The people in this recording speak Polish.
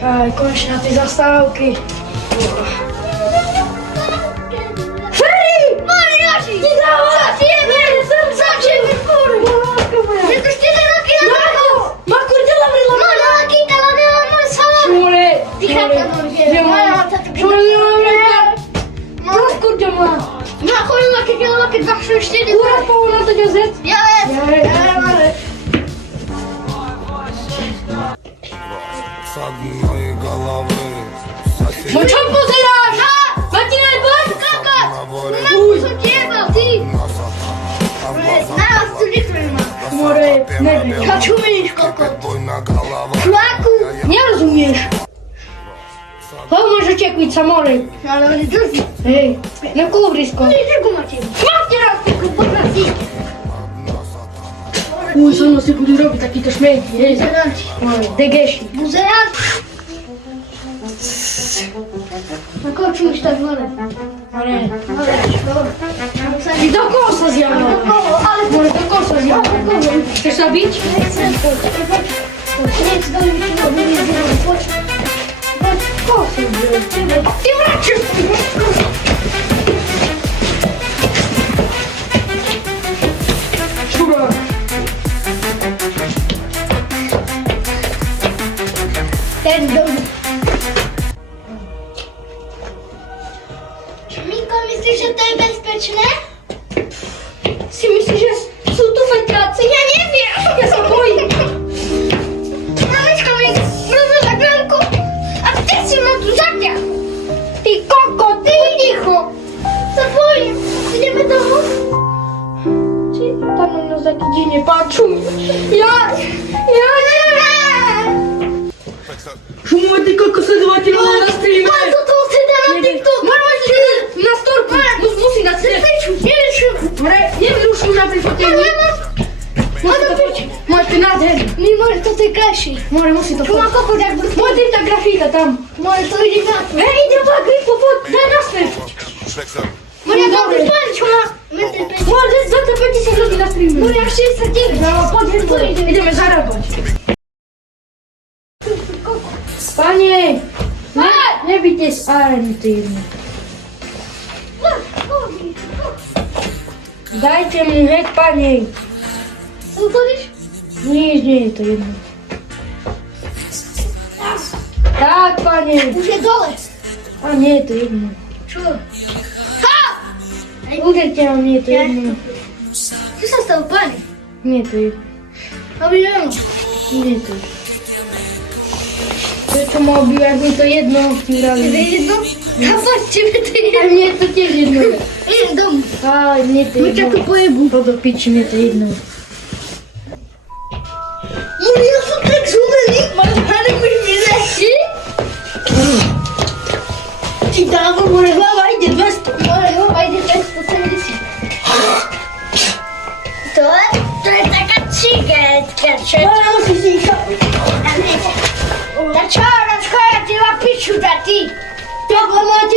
Aj, konečne na tej zastávky. Ferry! Mori nosi! Nie dała! Co ci jemy? Co ci jemy, kurwa? Nie to 4 roki na dachu! Ma kurde lamryla! Mama, kita, mamy sama! Szmule! Ty chata mówię. Mama, tata, Szmule, lamryla! Co kurde ma? Ma chuj, laki, laki, 2, 3, 4. Góra połona to gazet? Ja Садни моей головы. No czemu pozyrasz? Martina, bądź! Kaka! No, co ciebie, ty? Na, tu nie ma. More, nie wiem. Kaczujesz, koko. Flaku! Nie rozumiesz. To może ciekły samolot. Ale on jest drugi. Ej, na kowrysko. No i tego macie. Macie raz! Tylko po pracy. Uj, samo sobie budu robić taki to śmieci. Ej, degesi. Buzerat. Na koczu już tak wolę. Ale... Dobra. I do kosa zjadła. Ale Może do kosa zjadła. Chcesz zabić? nie chcę do mnie nie zrobić. Kosę wziął. Ty wracisz! Szura. Ten dom. Minko, myślisz, że to jest bezpieczne? Ty myślisz, że są tu fajtracy? Ja nie wiem! Ja się boję. Mameczka mnie zrobiła granko, a ty się na tu zapia! Ty koko, ty licho. Co boję? Idziemy do domu? Ci tam na nas taki dziwnie patrzą. Ja nie! Szumuje ty koko, zobaczymy na streamie. A co to wtedy na TikTok? Mama, na storku. Musi na streamie. Nie rusz na tej foteli. Może ty na ten. Mimo, że to ty Kasi. Może musi to Tu ma kopot jakby... Może ta grafika tam. Może to idzie na... Ej, idę po gripu, daj nas ten. Może to Dobry. wypalić, ona... Może za to będzie się robi na streamie. Może jak się wsadzimy. No, idziemy zarabiać. Panie! Nie bijcie z Arentyn. Dajcie mi hek, panie. Co to jest? Nie, to jedno. Tak, panie. Muszę dole. A nie, to jedno. Czu. Ha! Udercie, a nie, to jedno. Co się stało, panie? Nie, to jedno. No wiem. Nie, to jedno. To mobil, jakby to jedno grali. Ty jedno? A patrz, ciebie ty A jedno. nie, to też jedno. Idź do domu. A nie, to My jedno. czego pojebu. Podopić mnie to jedno. Może ja są tak zumyli? Może pan byś mi leci? Ci dało, może głowa idzie 200. Może głowa idzie 270. To jest taka cigaretka, czy... Ale musi się iść. Dlaczego? Dlaczego ty łapisz da ty? Tego macie